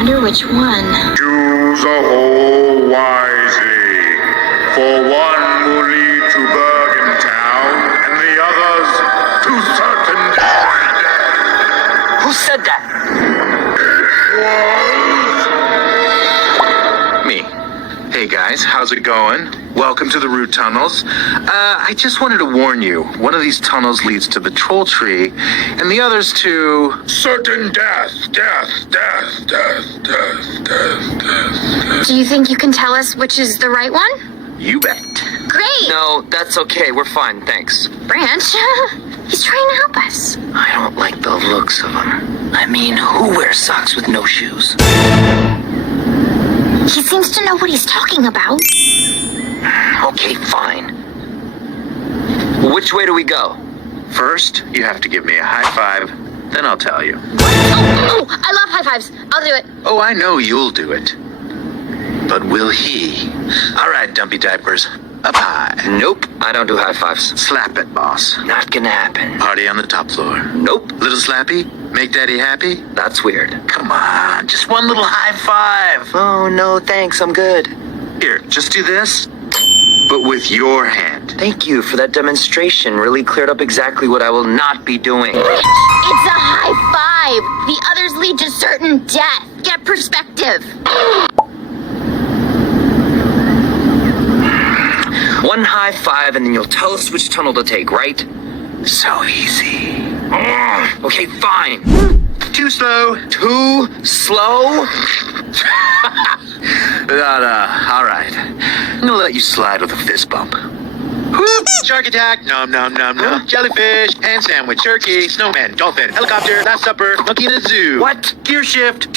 wonder which one. Choose a hole wisely, for one will lead to Bergen Town, and the others to certain death. Who said that? Me. Hey guys, how's it going? Welcome to the root tunnels. I just wanted to warn you, one of these tunnels leads to the troll tree, and the others to... Certain death, death, death, death, death, death, death. Do you think you can tell us which is the right one? You bet. Great! No, that's okay. We're fine, thanks. Branch, he's trying to help us. I don't like the looks of him. I mean, who wears socks with no shoes? He seems to know what he's talking about. Okay, fine. Which way do we go? First, you have to give me a high five, then I'll tell you. Oh, I love high fives. I'll do it. Oh, I know you'll do it. But will he? All right, dumpy diapers. Up high. Nope, I don't do high fives. Slap it, boss. Not gonna happen. Party on the top floor. Nope, Little slappy? Make daddy happy? that's weird. Come on, just one little high five. Oh, no, thanks, I'm good. Here, just do this, but with your hand. Thank you for that demonstration. Really cleared up exactly what I will not be doing. Branch, it's a high five. The others lead to certain death. Get perspective. One high five, and then you'll tell us which tunnel to take, right? So easy. Okay, fine. Too slow. Too slow? All right. I'm gonna let you slide with a fist bump. Whoop! Shark attack, nom nom nom nom. Jellyfish, hand sandwich, turkey, snowman, dolphin, helicopter, last supper, monkey in the zoo. What? Gear shift.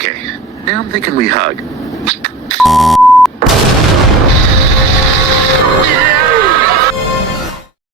Okay. Now I'm thinking we hug.